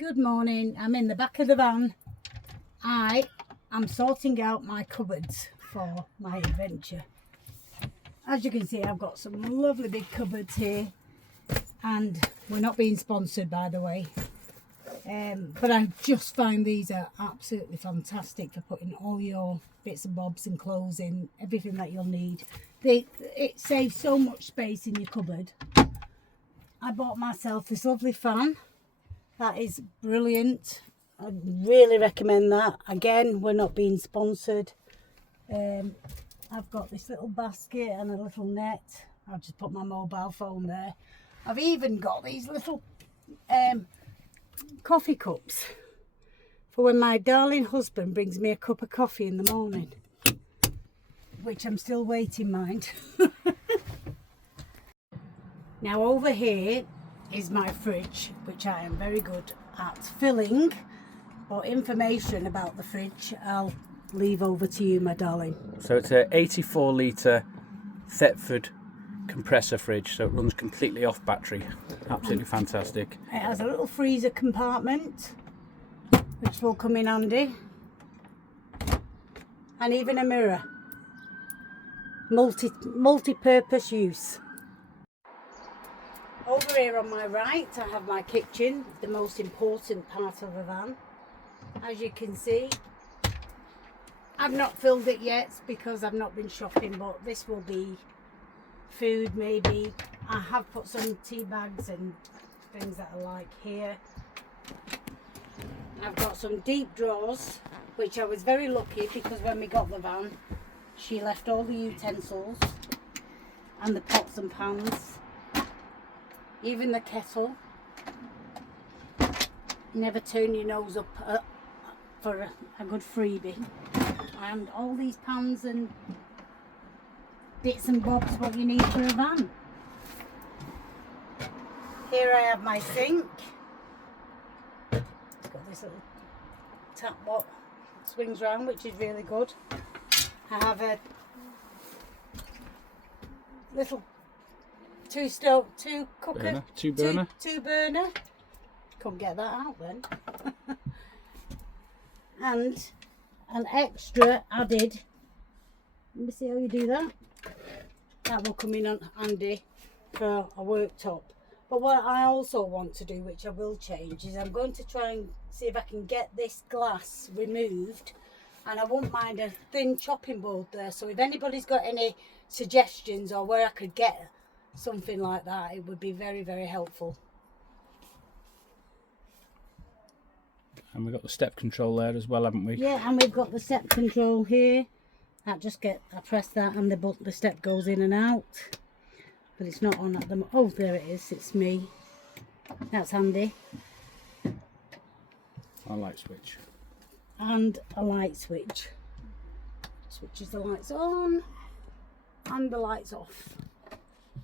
Good morning. I'm in the back of the van. I am sorting out my cupboards for my adventure. As you can see, I've got some lovely big cupboards here, and we're not being sponsored, by the way. But I just find these are absolutely fantastic for putting all your bits and bobs and clothes in, everything that you'll need. It saves so much space in your cupboard. I bought myself this lovely fan. That is brilliant. I really recommend that. Again, we're not being sponsored. I've got this little basket and a little net. I've just put my mobile phone there. I've even got these little coffee cups for when my darling husband brings me a cup of coffee in the morning, which I'm still waiting, mind. Now over here is my fridge, which I am very good at filling. Or information about the fridge, I'll leave over to you, my darling. So it's a 84 litre Thetford compressor fridge, so it runs completely off battery. Absolutely fantastic. It has a little freezer compartment, which will come in handy, and even a mirror. Multi-purpose use. Over here on my right, I have my kitchen, the most important part of the van. As you can see, I've not filled it yet because I've not been shopping, but this will be food maybe. I have put some tea bags and things that I like here. I've got some deep drawers, which I was very lucky because when we got the van, she left all the utensils and the pots and pans. Even the kettle. Never turn your nose up for a good freebie. And all these pans and bits and bobs what you need for a van. Here I have my sink. It's got this little tap what swings round, which is really good. I have a little two burner. Couldn't get that out then. And an extra added, let me see how you do that. That will come in handy for a worktop. But what I also want to do, which I will change, is I'm going to try and see if I can get this glass removed, and I won't mind a thin chopping board there. So if anybody's got any suggestions or where I could get something like that, it would be very, very helpful. And we've got the step control there as well, haven't we? Yeah, and we've got the step control here. I press that and the step goes in and out. But it's not on at the moment. Oh, there it is. It's me. That's handy. A light switch. And a light switch. Switches the lights on and the lights off.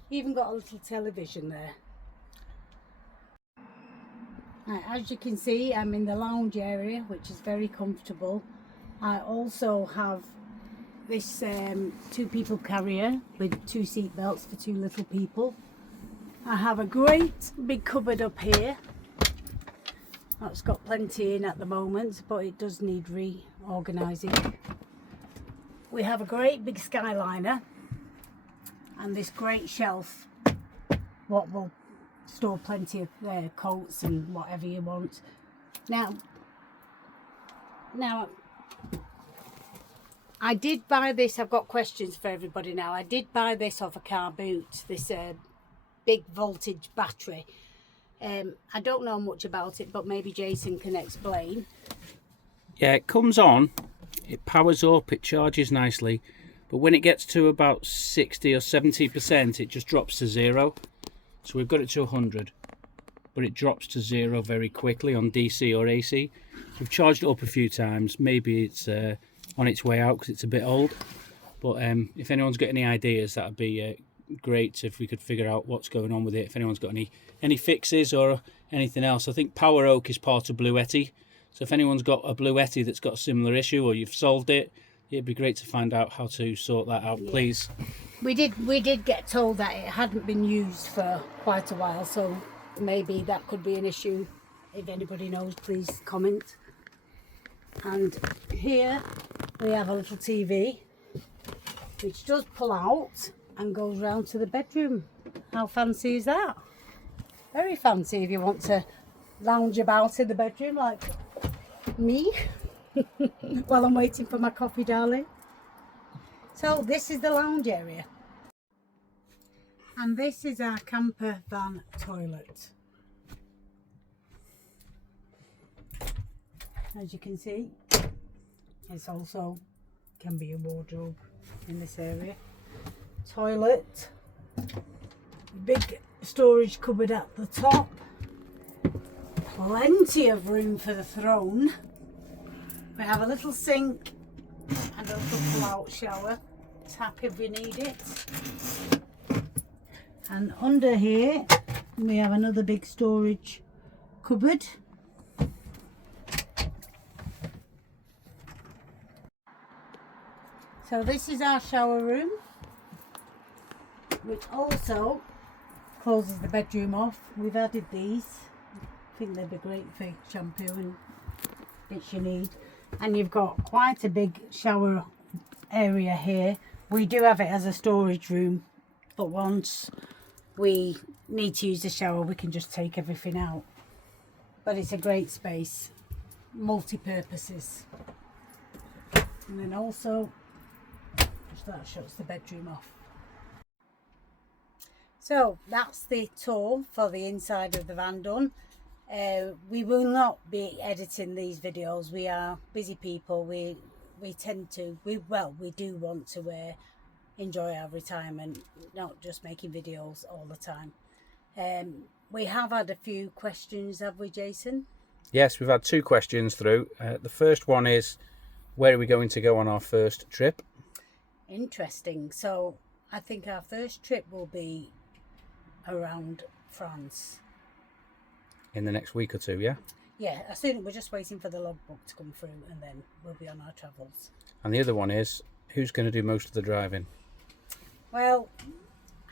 Even got a little television there. Right, as you can see, I'm in the lounge area, which is very comfortable. I also have this two people carrier with 2 seat belts for 2 little people. I have a great big cupboard up here. That's got plenty in at the moment, but it does need reorganising. We have a great big skyliner and this great shelf, what will store plenty of coats and whatever you want. Now I did buy this. I've got questions for everybody now. I did buy this off a car boot, this big voltage battery. I don't know much about it, but maybe Jason can explain. Yeah, it comes on, it powers up, it charges nicely, but when it gets to about 60 or 70%, it just drops to 0. So we've got it to 100, but it drops to 0 very quickly on DC or AC. We've charged it up a few times. Maybe it's on its way out because it's a bit old. But if anyone's got any ideas, that would be great if we could figure out what's going on with it. If anyone's got any fixes or anything else. I think Poweroak is part of Bluetti. So if anyone's got a Bluetti that's got a similar issue or you've solved it, it'd be great to find out how to sort that out, please. We did get told that it hadn't been used for quite a while, so maybe that could be an issue If anybody knows, please comment. And here we have a little TV which does pull out and goes round to the bedroom. How fancy is that? Very fancy if you want to lounge about in the bedroom like me while I'm waiting for my coffee, darling. So this is the lounge area. And this is our camper van toilet. As you can see, it's also can be a wardrobe in this area. Toilet, big storage cupboard at the top, plenty of room for the throne. We have a little sink and a little pull-out shower, tap if we need it. And under here we have another big storage cupboard. So this is our shower room, which also closes the bedroom off. We've added these. I think they'd be great for shampoo and bits you need. And you've got quite a big shower area here. We do have it as a storage room, but once we need to use the shower, we can just take everything out. But it's a great space, multi-purposes. And then also, that shuts the bedroom off. So that's the tour for the inside of the van done. We will not be editing these videos. We are busy people. We do want to enjoy our retirement, not just making videos all the time. We have had a few questions, have we, Jason? Yes, we've had 2 questions through. The first one is, where are we going to go on our first trip? Interesting. So I think our first trip will be around France. In the next week or 2, yeah? Yeah, I think we're just waiting for the logbook to come through and then we'll be on our travels. And the other one is, who's going to do most of the driving? Well,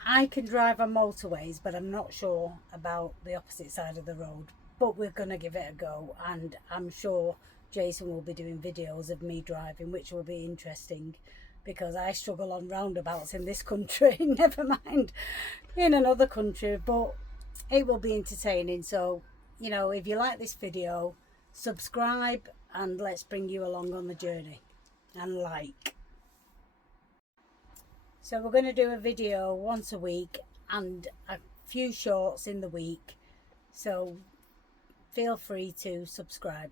I can drive on motorways, but I'm not sure about the opposite side of the road. But we're going to give it a go, and I'm sure Jason will be doing videos of me driving, which will be interesting, because I struggle on roundabouts in this country, never mind in another country, but it will be entertaining. So, you know, if you like this video, subscribe and let's bring you along on the journey, and like. So we're going to do a video once a week and a few shorts in the week, so feel free to subscribe.